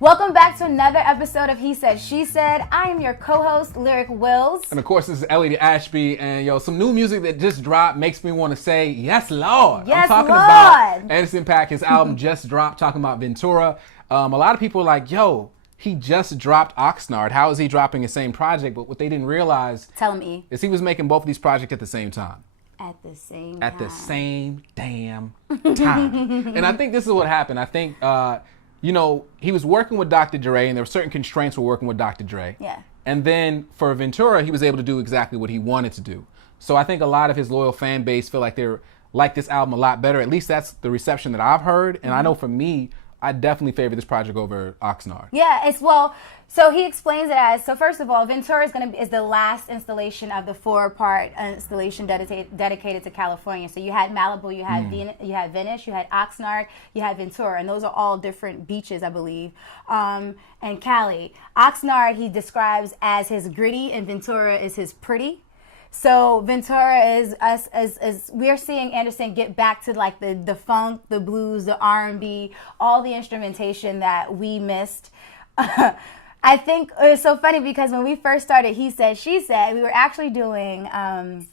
Welcome back to another episode of He Said, She Said. I am your co-host, Lyric Wills. And of course, this is Elliott Ashby. And some new music that just dropped makes me want to say, yes, Lord. Yes, I'm talking Lord. about Anderson Paak. His album just dropped, talking about Ventura. A lot of people are like, he just dropped Oxnard. How is he dropping the same project? But what they didn't realize is he was making both of these projects at the same time. At the same damn time. And I think this is what happened. I think, he was working with Dr. Dre, and there were certain constraints for working with Dr. Dre. Yeah. And then for Ventura, he was able to do exactly what he wanted to do. So I think a lot of his loyal fan base feel like they're like this album a lot better. At least that's the reception that I've heard. And I know for me, I definitely favor this project over Oxnard. Yeah, so he explains it as, so first of all, Ventura is the last installation of the 4-part installation dedicated to California. So you had Malibu, you had Venice, you had Oxnard, you had Ventura, and those are all different beaches, I believe. And Cali. Oxnard he describes as his gritty, and Ventura is his pretty. So Ventura is us as we're seeing Anderson get back to like the funk, the blues, the R&B, all the instrumentation that we missed. I think it was so funny because when we first started He Said, She Said, we were actually doing the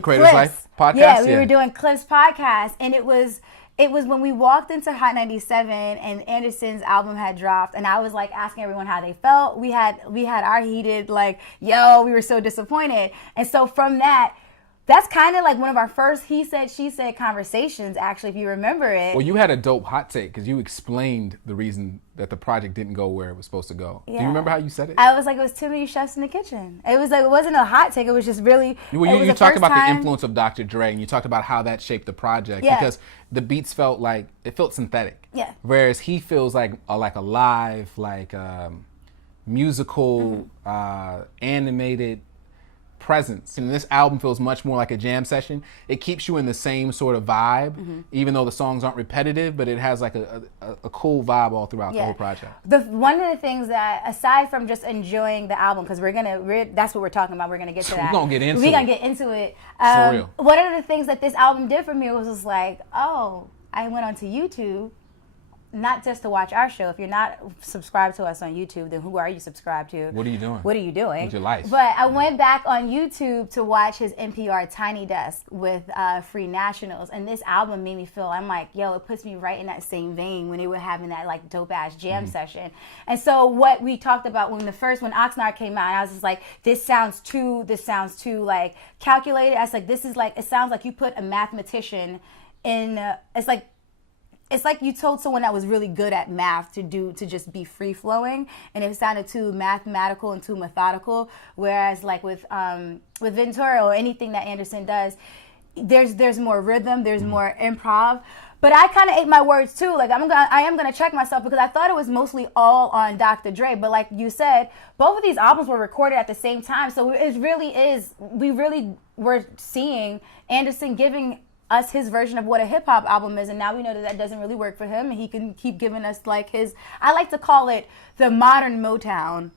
Creator's Life podcast. Yeah, we were doing Cliff's podcast, and it was when we walked into Hot 97 and Anderson's album had dropped, and I was like asking everyone how they felt. We had our heated we were so disappointed. And so from that's kind of like one of our first He Said, She Said conversations, actually, if you remember it. Well, you had a dope hot take because you explained the reason that the project didn't go where it was supposed to go. Yeah. Do you remember how you said it? I was like, it was too many chefs in the kitchen. It was like, it wasn't a hot take. It was just really. Well, you talked about the influence of Dr. Dre, and you talked about how that shaped the project because the beats felt synthetic. Yeah. Whereas he feels like a live, musical, animated presence. And this album feels much more like a jam session. It keeps you in the same sort of vibe, even though the songs aren't repetitive, but it has like a cool vibe all throughout the whole project. One of the things that, aside from just enjoying the album, because that's what we're talking about, we're gonna get to that. We're gonna get into it. For real. One of the things that this album did for me was just like, I went onto YouTube, not just to watch our show. If you're not subscribed to us on YouTube, then who are you subscribed to? What are you doing? What are you doing? With your life? But I went back on YouTube to watch his NPR Tiny Desk with Free Nationals, and this album made me feel, I'm like, it puts me right in that same vein when they were having that dope-ass jam session. And so what we talked about when Oxnard came out, I was just like, this sounds too calculated. I was like, it sounds like you put a mathematician in, it's like you told someone that was really good at math to just be free flowing, and it sounded too mathematical and too methodical. Whereas with Ventura or anything that Anderson does, there's more rhythm, there's more improv. But I kind of ate my words too. I am gonna check myself because I thought it was mostly all on Dr. Dre. But like you said, both of these albums were recorded at the same time, so it really is. We really were seeing Anderson giving us his version of what a hip-hop album is, and now we know that doesn't really work for him, and he can keep giving us I like to call it the modern Motown,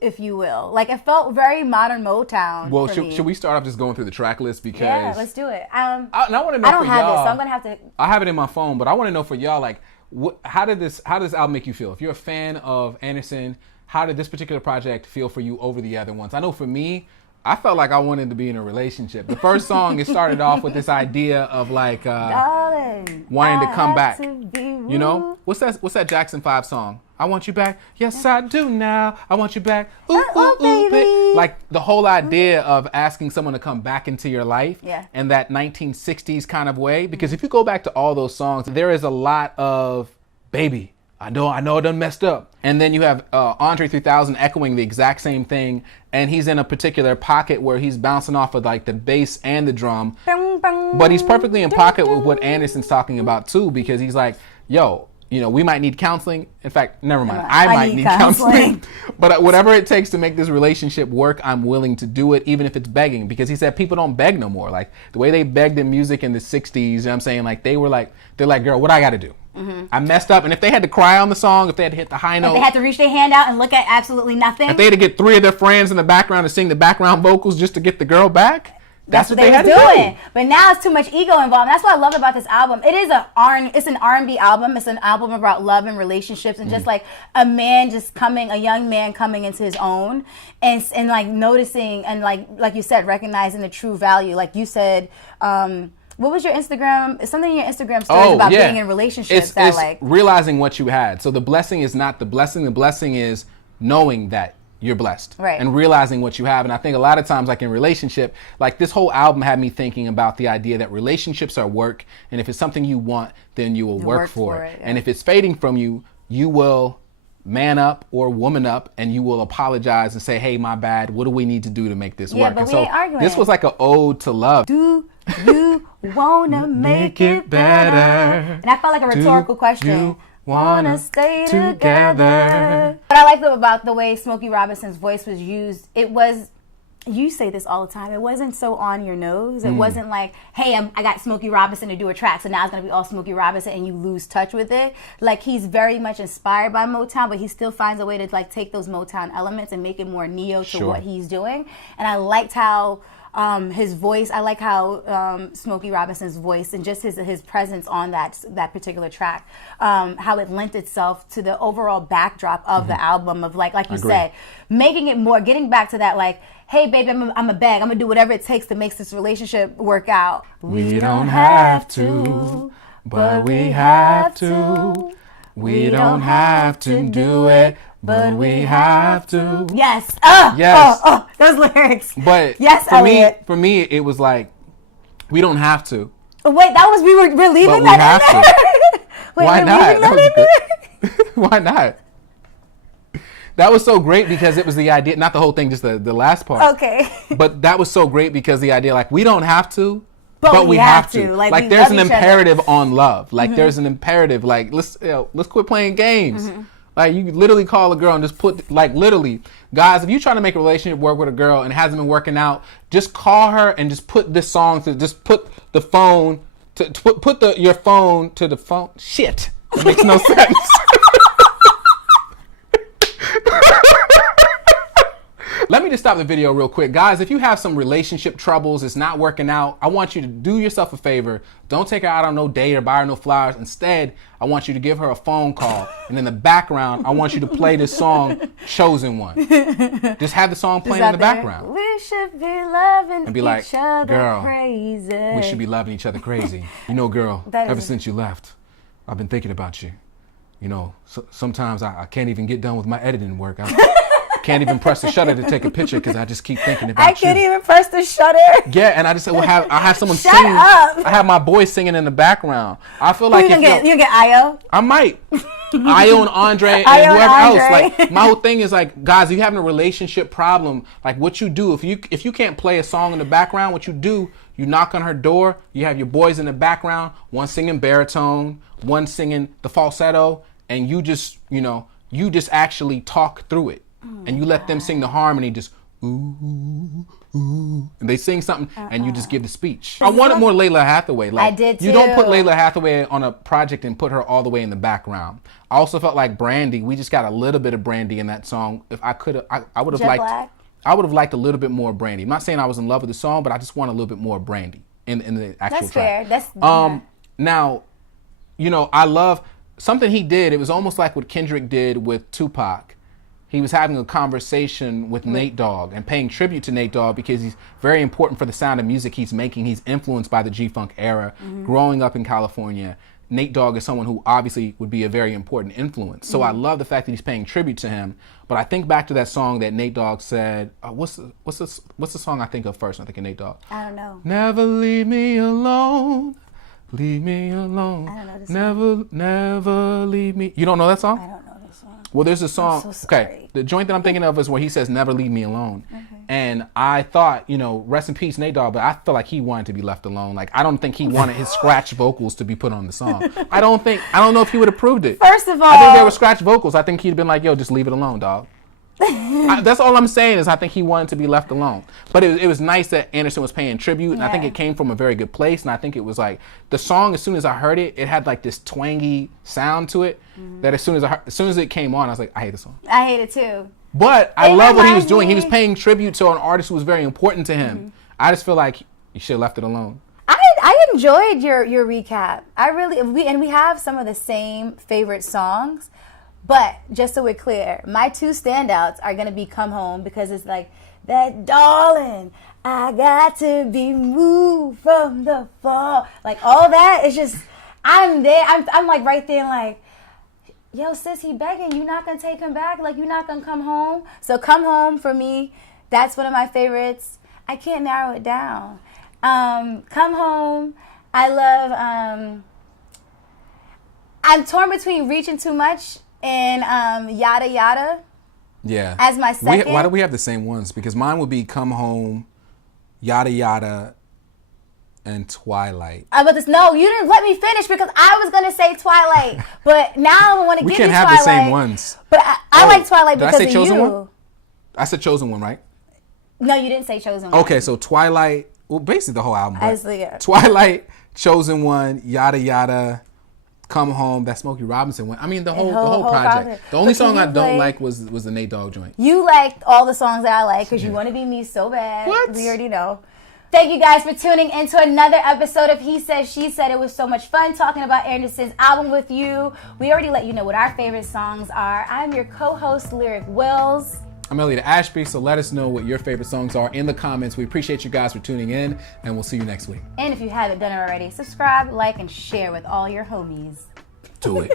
if you will. It felt very modern Motown. Well, should we start off just going through the track list? Because yeah, let's do it. I want to know. I don't have it, so I'm gonna have to. I have it in my phone, but I want to know for y'all, how did this album make you feel? If you're a fan of Anderson, how did this particular project feel for you over the other ones? I know for me, I felt like I wanted to be in a relationship. The first song, it started off with this idea of Darling, wanting to come back. You know, what's that Jackson 5 song? I want you back. Yes, I do now. I want you back. Ooh, ooh, ooh, baby. The whole idea of asking someone to come back into your life in that 1960s kind of way. Because if you go back to all those songs, there is a lot of baby. I know I done messed up. And then you have Andre 3000 echoing the exact same thing, and he's in a particular pocket where he's bouncing off of the bass and the drum. But he's perfectly in pocket with what Anderson's talking about too, because he's like, we might need counseling. In fact, never mind. I might need counseling. But whatever it takes to make this relationship work, I'm willing to do it, even if it's begging. Because he said people don't beg no more. The way they begged in music in the 60s, you know what I'm saying? They're like, girl, what I got to do? I messed up. And if they had to cry on the song, if they had to hit the high note. If they had to reach their hand out and look at absolutely nothing. If they had to get 3 of their friends in the background to sing the background vocals just to get the girl back. That's what they were doing. But now it's too much ego involved. That's what I love about this album. It's an R&B album. It's an album about love and relationships and just like a young man coming into his own and like noticing and like you said, recognizing the true value. Like you said, what was your Instagram? Something in your Instagram stories about being in relationships. It's realizing what you had. So the blessing is not the blessing. The blessing is knowing that you're blessed, right? And realizing what you have. And I think a lot of times, like in relationship, like this whole album had me thinking about the idea that relationships are work, and if it's something you want, then you will work for it. Yeah. And if it's fading from you, you will man up or woman up, and you will apologize and say, "Hey, my bad. What do we need to do to make this work?" But and we ain't arguing. This was like an ode to love. Do you wanna make it better? And I felt like a rhetorical question. Wanna stay together. What I like about the way Smokey Robinson's voice was used, you say this all the time, it wasn't so on your nose. It wasn't like, hey, I got Smokey Robinson to do a track, so now it's going to be all Smokey Robinson, and you lose touch with it. Like, he's very much inspired by Motown, but he still finds a way to like take those Motown elements and make it more neo to what he's doing. And I liked how his voice, I like how Smokey Robinson's voice and just his presence on that particular track, how it lent itself to the overall backdrop of the album of like you said, making it more, getting back to that like, hey baby, I'm a beg, I'm gonna do whatever it takes to make this relationship work out. We don't have to, but we have to. We don't have to do it, but we have to. Yes. Yes. Those lyrics. But yes, Elliott. For me, it was like, we don't have to. Wait, that was we're leaving but that we in have there? To. Wait, why not? That was good. Why not? That was so great because it was the idea, not the whole thing, just the last part. Okay. But that was so great because the idea, like, we don't have to. But we have to. Like there's an imperative on love. Like there's an imperative. Like let's quit playing games. Like you literally call a girl and just put literally, guys. If you're trying to make a relationship work with a girl and it hasn't been working out, just call her and just put this song to just put the phone to put your phone to the phone. Shit, it makes no sense. Let me just stop the video real quick. Guys, if you have some relationship troubles, it's not working out, I want you to do yourself a favor. Don't take her out on no date or buy her no flowers. Instead, I want you to give her a phone call. And in the background, I want you to play this song, Chosen One. Just have the song playing in the background. We should be loving and be like, each other girl, crazy. We should be loving each other crazy. You know, girl, ever since you left, I've been thinking about you. You know, sometimes I can't even get done with my editing work. Can't even press the shutter to take a picture because I just keep thinking about you. I can't even press the shutter. Yeah, and I just said, I have someone Shut singing. up. I have my boy singing in the background. I feel like you get Io. I might. Io and Andre and whoever else. Like my whole thing is like, guys, if you're having a relationship problem, like what you do if you can't play a song in the background, what you do, you knock on her door. You have your boys in the background, one singing baritone, one singing the falsetto, and you just actually talk through it. And you let them sing the harmony, just ooh, ooh, and they sing something, and you just give the speech. I wanted more Layla Hathaway. Like, I did too. You don't put Layla Hathaway on a project and put her all the way in the background. I also felt like Brandy. We just got a little bit of Brandy in that song. If I could, I would have liked. Black. I would have liked a little bit more Brandy. I'm not saying I was in love with the song, but I just want a little bit more Brandy in the actual track. That's fair. Now, I love something he did. It was almost like what Kendrick did with Tupac. He was having a conversation with Nate Dogg and paying tribute to Nate Dogg because he's very important for the sound of music he's making. He's influenced by the G-Funk era. Growing up in California, Nate Dogg is someone who obviously would be a very important influence. So I love the fact that he's paying tribute to him. But I think back to that song that Nate Dogg said. What's the song I think of first? I think of Nate Dogg. I don't know. Never leave me alone. Leave me alone. I don't know this song. Never leave me. You don't know that song? I don't know this song. Well, there's a song. I'm so sorry. Okay, the joint that I'm thinking of is where he says, "Never leave me alone." Okay. And I thought, rest in peace, Nate Dogg, but I feel like he wanted to be left alone. Like, I don't think he wanted his scratch vocals to be put on the song. I don't know if he would have approved it. First of all, I think there were scratch vocals. I think he'd been like, "Yo, just leave it alone, dog." That's all I'm saying is I think he wanted to be left alone. But it was nice that Anderson was paying tribute, and I think it came from a very good place. And I think it was like the song. As soon as I heard it, it had like this twangy sound to it. That as soon as it came on, I was like, I hate the song. I hate it too. But I love what he was doing. He was paying tribute to an artist who was very important to him. I just feel like You should have left it alone. I enjoyed your recap. We have some of the same favorite songs, but just so we're clear, my two standouts are gonna be "Come Home" because it's like that, darling, I got to be moved from the fall. Like all that is just, I'm there. I'm like right there, like, yo, sis, he begging. You not gonna take him back? Like you not gonna come home? So "Come Home" for me, that's one of my favorites. I can't narrow it down. "Come Home." I love. I'm torn between "Reaching Too Much" and "Yada Yada." Yeah. As my second. Why do we have the same ones? Because mine would be "Come Home," "Yada Yada," and "Twilight." No, you didn't let me finish because I was gonna say "Twilight," but now I want to give you "Twilight." We can't have the same ones. But I like "Twilight" because did I say of chosen you. One? I said "Chosen One," right? No, you didn't say "Chosen One." Okay, so "Twilight." Well, basically the whole album. Yeah. "Twilight," "Chosen One," "Yada Yada," "Come Home." That Smokey Robinson one. I mean, the whole project. The only song I don't like was the Nate Dogg joint. You liked all the songs that I like because you want to be me so bad. What? We already know. Thank you guys for tuning into another episode of He Said, She Said. It was so much fun talking about Anderson's album with you. We already let you know what our favorite songs are. I'm your co-host, Lyric Wills. I'm Elliott Ashby, so let us know what your favorite songs are in the comments. We appreciate you guys for tuning in, and we'll see you next week. And if you haven't done it already, subscribe, like, and share with all your homies. Do it.